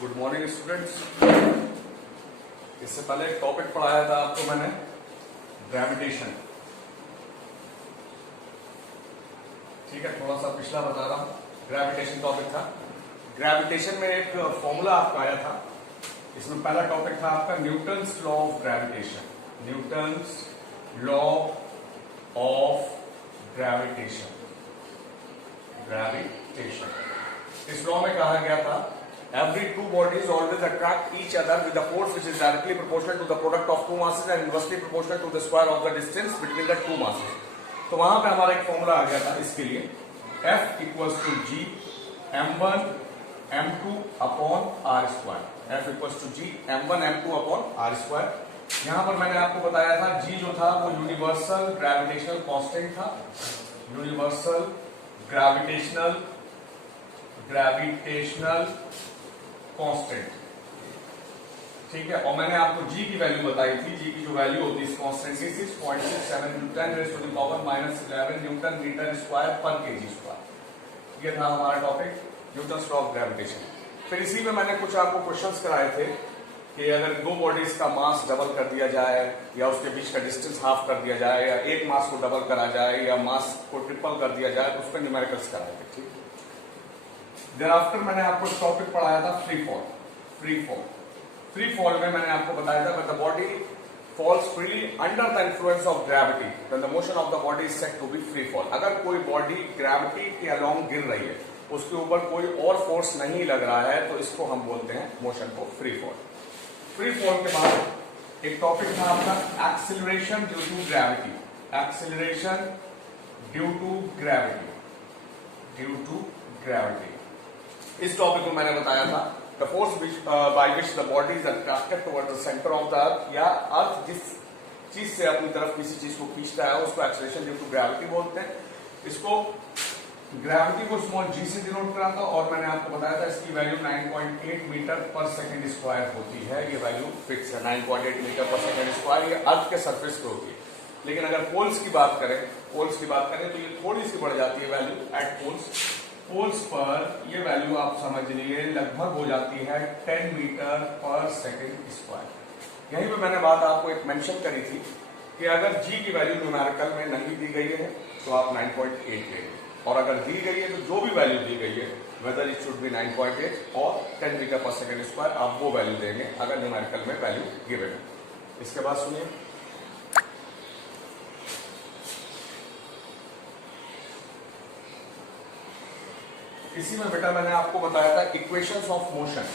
Good morning students. इससे पहले एक टॉपिक पढ़ाया था आपको मैंने, ग्रेविटेशन। ठीक है, थोड़ा सा पिछला बता रहा हूं। ग्रेविटेशन टॉपिक था। ग्रेविटेशन में एक फॉर्मूला आपका आया था। इसमें पहला टॉपिक था आपका Newton's law of gravitation. Newton's law of gravitation. इस लॉ में कहा गया था every two bodies always attract each other with a force which is directly proportional to the product of two masses and inversely proportional to the square of the distance between the two masses। तो वहां पे हमारा एक formula आ गया था इसके लिए, F equals to G m1 m2 upon r square. F equals to G m1 m2 upon r square. यहां पर मैंने आपको बताया था G जो था वो यूनिवर्सल ग्रेविटेशनल कांस्टेंट था। यूनिवर्सल ग्रेविटेशनल कांस्टेंट, ठीक है। और मैंने आपको G की वैल्यू बताई थी। G की जो वैल्यू होती है इस कांस्टेंट की 6.67 newton raise to the power -11 newton metre square पर केजी स्क्वायर। ये था हमारा topic, Newton's law of gravitation. फिर इसी में मैंने कुछ आपको क्वेश्चंस कराए थे कि अगर दो बॉडीज का मास डबल कर दिया जाए या उसके बीच का डिस्टेंस हाफ कर दिया जाए या एक मास को डबल करा जाए या मास को ट्रिपल कर दिया जाए तो उस पर न्यूमेरिकल्स कराए थे। ठीक है, देयरआफ्टर मैंने आपको टॉपिक पढ़ाया था फ्री फॉल। फ्री फॉल में मैंने आपको बताया था the body falls freely under the influence of gravity then the motion of the body is said to be free fall. अगर कोई बॉडी ग्रेविटी के अलोंग गिर रही है, उसके ऊपर कोई और फोर्स नहीं लग रहा है, तो इसको हम बोलते हैं मोशन को फ्री फॉल। फ्री फॉल के बाद एक टॉपिक था आपका acceleration due to gravity. Acceleration due to gravity. इस टॉपिक को मैंने बताया था the force by which the body is attracted towards the centre of the earth, या अर्थ जिस चीज से अपनी तरफ किसी चीज को खींचता है उसको एक्सीलरेशन ड्यू टू ग्रेविटी बोलते हैं। इसको ग्रेविटी को स्मॉल g से डिनोट करा था और मैंने आपको बताया था इसकी वैल्यू 9.8 मीटर पर सेकेंड स्क्वायर होती है। ये वैल्यू फिक्स है, 9.8 मीटर पर सेकेंड स्क्वायर। ये अर्थ के सरफेस पे होती है। लेकिन अगर पोल्स की बात करें तो ये थोड़ी सी बढ़ जाती है वैल्यू एट पोल्स पर ये वैल्यू आप समझ लीजिए लगभग हो जाती है 10 मीटर पर सेकेंड स्क्वायर। यहीं पे मैंने बात आपको एक मेंशन करी थी कि अगर g की वैल्यू न्यूमेरिकल में नहीं दी गई है तो आप 9.8 लेंगे, और अगर दी गई है तो जो भी वैल्यू दी गई है वेदर इट शुड बी 9.8 और 10 मीटर पर सेकेंड स्क्वायर, आप वो वैल्यू देंगे अगर न्यूमेरिकल में वैल्यू गिवन है। इसके बाद सुनिए, इसी में बेटा मैंने आपको बताया था equations of motion.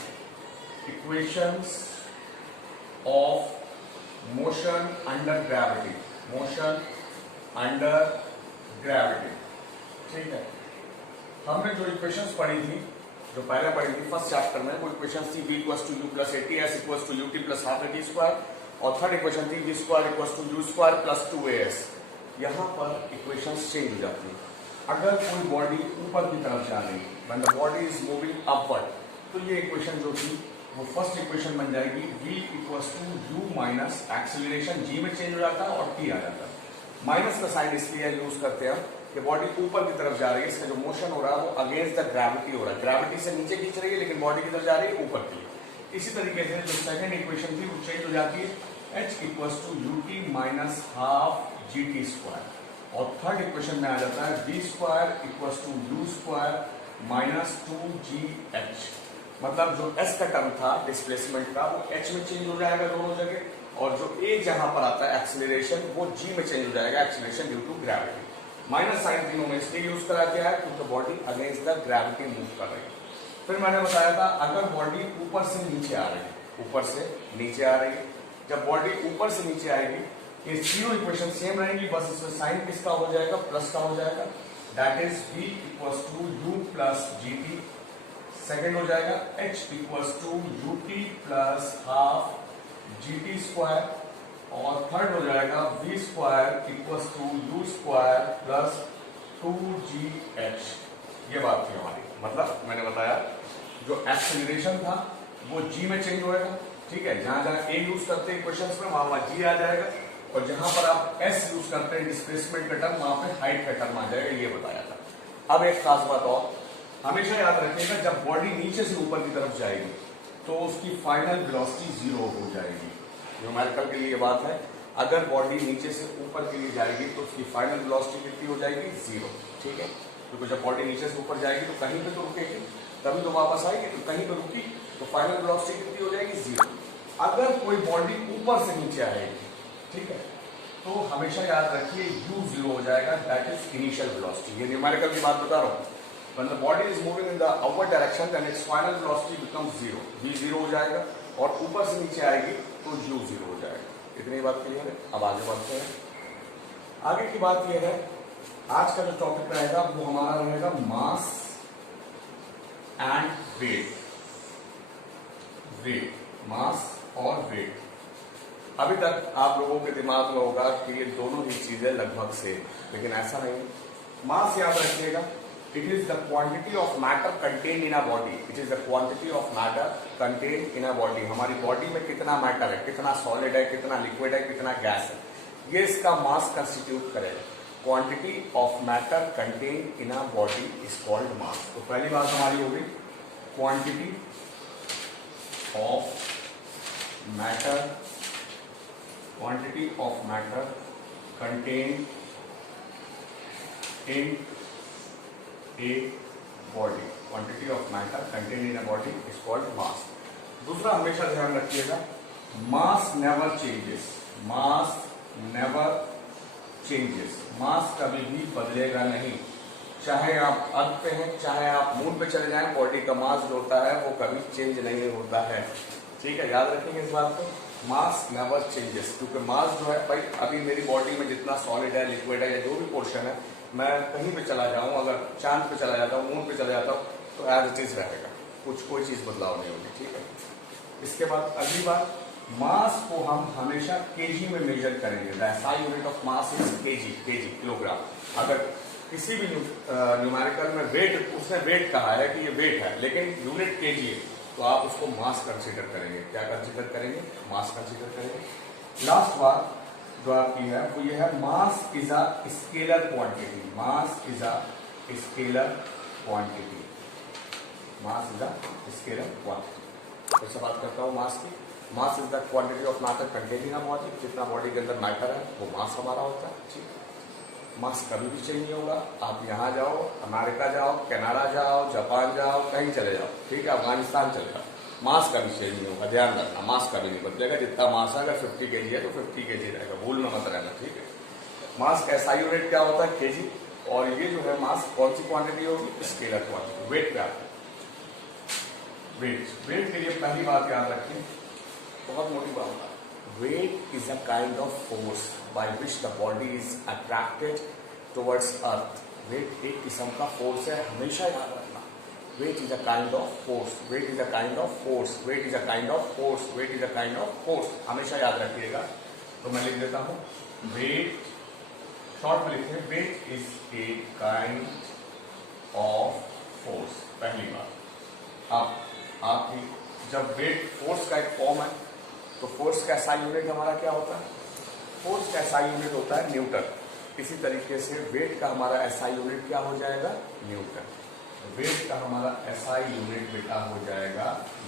Equations of motion under gravity. Motion under gravity, ठीक है। हमने जो इक्वेशंस पढ़ी थी, जो पहले पढ़ी थी फर्स्ट चैप्टर में, वो इक्वेशंस थी v equals to u plus 80s equals to ut plus half at square, और थर्ड इक्वेशन थी v square equals to u square plus 2as। यहां पर इक्वेशंस चेंज हो जाती है। अगर कोई बॉडी ऊपर की तरफ जा रही है, when the body is moving upward, तो ये इक्वेशन जो थी वो फर्स्ट इक्वेशन बन जाएगी v equals to u minus acceleration g में चेंज हो जाता है और t आ जाता है। माइनस का साइन इसलिए यूज करते हैं कि बॉडी ऊपर की तरफ जा रही है, इसका जो मोशन हो रहा है वो अगेंस्ट द ग्रेविटी हो रहा है। ग्रेविटी से नीचे खींच रही है लेकिन बॉडी की तरफ जा रही है ऊपर की। इसी तरीके से जो सेकंड इक्वेशन थी वो चेंज हो जाती है h equals to ut minus half gt square, और थर्ड इक्वेशन में आ जाता है v square equals to u square minus 2gh। मतलब जो s का टर्म था डिस्प्लेसमेंट का वो h में चेंज हो जाएगा दोनों जगह, और जो a जहां पर आता है एक्सीलरेशन वो g में चेंज हो जाएगा, acceleration due to gravity. Minus sign तीनों में इसलिए यूज करा गया है क्योंकि body against the gravity move कर रही है। फिर मैंने बताया था अगर बॉडी ऊपर से नीचे आ रही है, जब बॉडी ऊपर से नीचे आएगी ये तीनों इक्वेशन सेम रहेंगी, बस इसमें साइन किसका हो जाएगा, प्लस का हो जाएगा। That is v equals to u plus gt। Second हो जाएगा h equals to ut plus half gt square, और थर्ड हो जाएगा v square equals to u square plus 2gh। ये बात थी हमारी। मतलब मैंने बताया जो एक्सीलरेशन था वो g में चेंज होएगा, ठीक है। जहां जहां a यूज करते हैं इक्वेशंस में वहां g आ जाएगा, और जहां पर आप s यूज करते हैं डिस्प्लेसमेंट का टर्म, वहां पे हाइट का टर्म आ जाएगा। ये बताया था। अब एक खास बात और, हमेशा याद रखिएगा जब बॉडी नीचे से ऊपर की तरफ जाएगी तो उसकी फाइनल वेलोसिटी 0 हो जाएगी। न्यूमेरिकल के लिए बात है, अगर बॉडी नीचे से ऊपर के लिए जाएगी तो उसकी फाइनल वेलोसिटी कितनी हो जाएगी? 0। ठीक है, क्योंकि जब बॉडी नीचे से ऊपर जाएगी तो कहीं पे तो रुकेगी, तभी तो वापस आएगी, तो कहीं पे रुकी तो फाइनल वेलोसिटी कितनी हो जाएगी? 0। अगर कोई बॉडी ऊपर से नीचे आएगी, ठीक है, तो हमेशा याद रखिए u 0 हो जाएगा, दैट इज इनिशियल वेलोसिटी। ये न्यूमेरिकल की बात बता रहा हूँ। When the body is moving in the upward direction, then its final velocity becomes 0. v 0 हो जाएगा, और ऊपर से नीचे आएगी तो u 0 हो जाएगा। इतनी बात क्लियर है? अब आगे बढ़ते हैं। आगे की बात यह है, आज का जो टॉपिक रहेगा वो हमारा रहेगा मास एंड वेट। मास और वेट। अभी तक आप लोगों के दिमाग में होगा कि ये दोनों ही चीजें लगभग सेम, लेकिन ऐसा नहीं। मास याद रखिएगा, it is the quantity of matter contained in a body. It is the quantity of matter contained in a body. हमारी बॉडी में कितना मैटर है, कितना सॉलिड है, कितना लिक्विड है, कितना गैस है, ये इसका मास कंस्टिट्यूट करेगा। Quantity of matter contained in a body is called मास। तो पहली बात हमारी होगी quantity of matter, quantity of matter contained in a body, quantity of matter contained in a body is called mass. दूसरा हमेशा ध्यान रखिएगा, mass never changes. mass never changes. mass कभी भी बदलेगा नहीं, चाहे आप अर्थ पे हैं, चाहे आप मून पे चले जाएं, बॉडी का मास जो होता है वो कभी चेंज नहीं होता है। ठीक है, याद रखेंगे इस बात को, मास नेवर चेंजेस। क्योंकि मास जो है भाई, अभी मेरी बॉडी में जितना सॉलिड है, लिक्विड है, या जो भी पोर्शन है, मैं कहीं पे चला जाऊं, अगर चांद पे चला जाता हूं, मून पे चला जाता हूं, तो एज इट इज रहेगा, कोई चीज बदलाव नहीं होगी। ठीक है, इसके बाद अगली बात, मास को हम हमेशा केजी में मेजर करेंगे। The SI unit of mass is KG, kilogram. अगर किसी भी न्यूमेरिकल में वेट, उसने वेट कहा है कि ये वेट है, लेकिन यूनिट केजी है, तो आप उसको मास कंसीडर करेंगे। क्या कंसीडर करेंगे? मास कंसीडर करेंगे। लास्ट बात जो आपकी है वो ये है, mass is a scalar quantity. Mass is a scalar quantity. Mass is a scalar quantity. फिर से बात करता हूँ मास की। Mass is the quantity of matter containing a body. जितना बॉडी के अंदर मैटर है वो मास हमारा होता है। ठीक है, मास कभी भी चेंज नहीं होगा। आप यहाँ जाओ, अमेरिका जाओ, कनाडा जाओ, जापान जाओ, कहीं चले जाओ, ठीक है, अफगानिस्तान चले जाओ, मास कभी चेंज नहीं होगा। ध्यान रखना, मास कभी नहीं बदलेगा। जितना मास है, अगर 50 kg है तो 50 kg रहेगा, भूल में मत रहना। ठीक है, मास का एसआई यूनिट क्या होता है? केजी। और ये जो है मास कौन सी क्वांटिटी होगी? Scalar quantity. वेट क्या है? वेट के लिए पहली बात याद रखिए, बहुत मोटी बात है, weight is a kind of force by which the body is attracted towards earth. Weight एक किस्म का फोर्स है, हमेशा याद रखना। Weight is a kind of force. Weight is a kind of force. Weight is a kind of force. Weight is a kind of force. हमेशा याद रखिएगा। तो मैं लिख देता हूँ, weight, शॉर्ट में लिखते हैं, weight is a kind of force। पहली बात। अब आपकी जब weight फोर्स का एक फॉर्म है, तो फोर्स का एसआई यूनिट हमारा क्या होता है? फोर्स का एसआई यूनिट होता है न्यूटन। इसी तरीके से वेट का हमारा एसआई यूनिट क्या हो जाएगा? न्यूटन। वेट का हमारा एसआई यूनिट बेटा हो जाएगा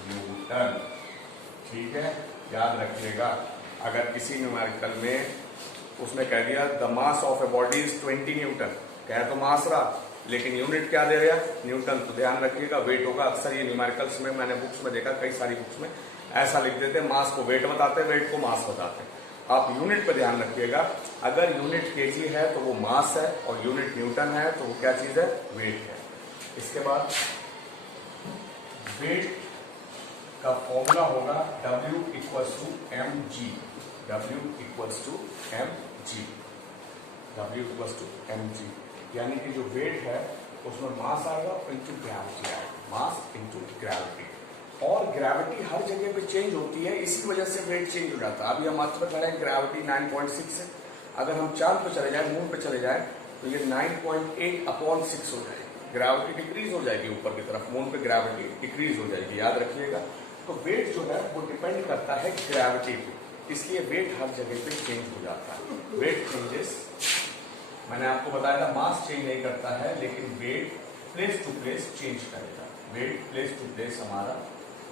न्यूटन। ठीक है, याद रखिएगा। अगर किसी न्यूमेरिकल में उसने कह दिया the mass of a body is 20 Newton, कह तो मास रहा, लेकिन यूनिट क्या दे रहा? न्यूटन। तो ध्यान रखिएगा, वेट होगा। अक्सर ये न्यूमेरिकल्स में मैंने बुक्स में देखा, कई सारी बुक्स में ऐसा लिख देते, मास को वेट बताते, वेट को मास बताते। आप यूनिट पर ध्यान रखिएगा, अगर यूनिट केजी है तो वो मास है, और यूनिट न्यूटन है तो वो क्या चीज है? वेट है। इसके बाद वेट का फॉर्मूला होगा W equals to mg। W equals to mg। W equals to mg, यानी कि जो वेट है उसमें मास आएगा इंटू ग्रेविटी आएगा, मास इंटू ग्रेविटी। और ग्रेविटी हर जगह पे चेंज होती है, इसी वजह से वेट चेंज हो जाता है। अभी हम अर्थ पे खड़े हैं, ग्रेविटी 9.6 है। अगर हम चांद पे चले जाए, मून पे चले जाए, तो ये 9.8/6 हो जाएगी। ग्रेविटी डिक्रीज हो जाएगी ऊपर की तरफ, मून पे ग्रेविटी डिक्रीज हो जाएगी, याद रखिएगा। तो वेट जो है वो डिपेंड करता है ग्रेविटी पे, इसलिए वेट हर जगह पे चेंज हो जाता है। वेट चेंजेस, मैंने आपको बताया था मास चेंज नहीं करता है, लेकिन weight place to place change करेगा। वेट प्लेस टू प्लेस हमारा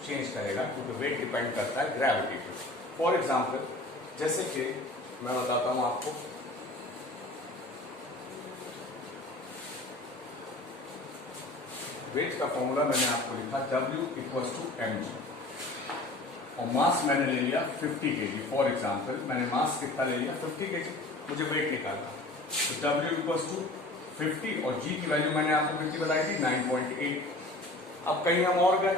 चेंज करेगा क्योंकि वेट डिपेंड करता है ग्रेविटी पे। फॉर एग्जाम्पल जैसे कि मैं बताता हूं आपको, वेट का फॉर्मूला मैंने आपको लिखा W=mg और मास मैंने ले लिया 50 kg। फॉर एग्जाम्पल मैंने मास कितना ले लिया 50 kg, मुझे वेट निकालना तो W=50 और g की वैल्यू मैंने आपको कितनी बताई थी 9.8। अब कहीं हम और गए,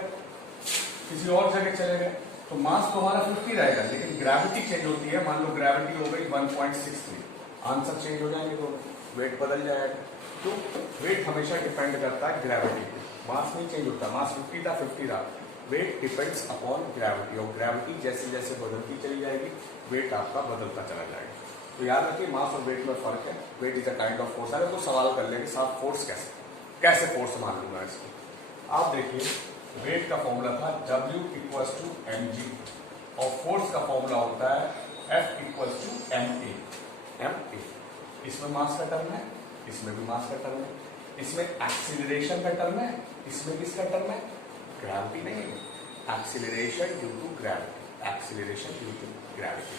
किसी और जगह चले गए तो मास तो हमारा 50 रहेगा लेकिन ग्रेविटी चेंज होती है। मान लो ग्रेविटी हो गई 1.63, आंसर चेंज हो जाएंगे दोनों, वेट बदल जाएगा। तो वेट हमेशा डिपेंड करता है ग्रेविटी पे, मास नहीं चेंज होता। मास 50 था 50 रहा, वेट डिपेंड्स अपॉन ग्रेविटी और ग्रेविटी जैसे जैसे बदलती चली जाएगी वेट आपका बदलता चला जाएगा। तो याद रखिए मास और वेट में फर्क है। Weight is a kind of force. अरे तो सवाल कर लेंगे साहब फोर्स कैसे फोर्स मान लूंगा इसको। आप देखिए वेट का फॉर्मूला था W=mg और फोर्स का फॉर्मूला होता है F=ma। इसमें मास का टर्म है, इसमें भी मास का टर्म है, इसमें एक्सीलरेशन का टर्म है, इसमें किसका टर्म है, ग्रेविटी नहीं है, acceleration due to gravity, acceleration due to gravity.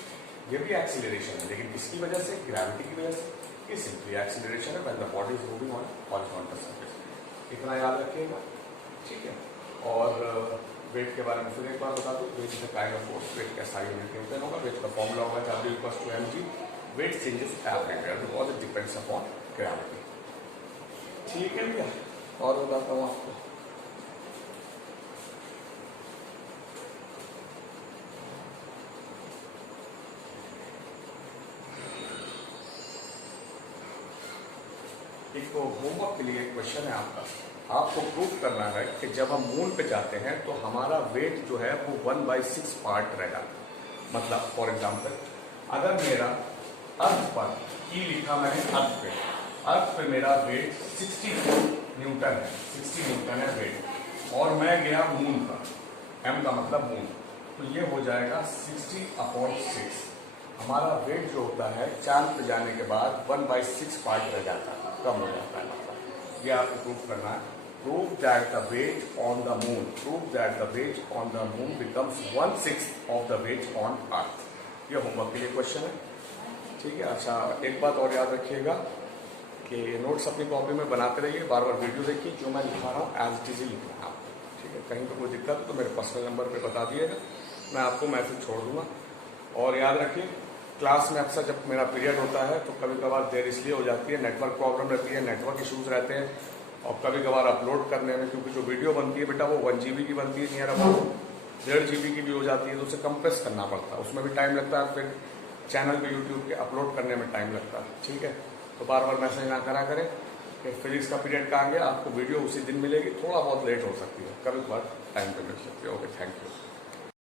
ये भी एक्सीलरेशन है लेकिन किसकी वजह से, ग्रेविटी की वजह से। ये सिंपली एक्सीलरेशन है when the body is moving on horizontal surface. इतना याद रखिएगा, ठीक है। और वेट के बारे में फिर एक बार बता दूं, weight is a kind of force. Weight का सारी यूनिट न्यूटन होगा। वेट का फॉर्मूला होगा W=mg। Weight changes everywhere because it depends upon gravity. ठीक है भैया, और बताता हूँ आपको। एक तो होमवर्क के लिए क्वेश्चन है आपका, आपको प्रूव करना है कि जब हम मून पे जाते हैं तो हमारा वेट जो है वो 1/6 पार्ट रहेगा। मतलब फॉर एग्जांपल अगर मेरा अर्थ पर ई लिखा मैंने अर्थ पे मेरा वेट 60 न्यूटन है, 60 न्यूटन है वेट, और मैं गया मून पर, एम का मतलब मून, तो ये हो जाएगा 60/6। हमारा वेट जो होता है चांद पे जाने के बाद 1/6 पार्ट रह जाता है, कम हो जाता है। मतलब ये आपको प्रूव करना है। Prove that the weight on the moon, prove that the weight on the moon becomes 1/6 of the weight on earth। ये होमवर्क के लिए क्वेश्चन है, ठीक है। अच्छा एक बात और याद रखिएगा कि नोट्स अपनी कॉपी में बनाते रहिए, बार बार वीडियो देखिए, जो मैं लिखा रहा हूँ एज इट इज ही लिखना है आपको, ठीक है। कहीं पर कोई दिक्कत तो मेरे पर्सनल नंबर पे बता दिएगा, मैं आपको मैसेज छोड़ दूंगा। और याद रखिए क्लास में अक्सर जब मेरा पीरियड होता है तो कभी कभार देर इसलिए हो जाती है, नेटवर्क प्रॉब्लम रहती है, नेटवर्क इशूज़ रहते हैं, और कभी कभार अपलोड करने में, क्योंकि जो वीडियो बनती है बेटा वो 1 GB की बनती है, नियर अबाउट 1.5 GB की भी हो जाती है, तो उसे कंप्रेस करना पड़ता है, उसमें भी टाइम लगता है, फिर चैनल पे यूट्यूब के अपलोड करने में टाइम लगता है, ठीक है। तो बार बार मैसेज ना करा करें कि फिजिक्स का पीरियड कहाँ गया, आपको वीडियो उसी दिन मिलेगी, थोड़ा बहुत लेट हो सकती है, कभी कभार टाइम पे मिल सकती है। Okay, thank you.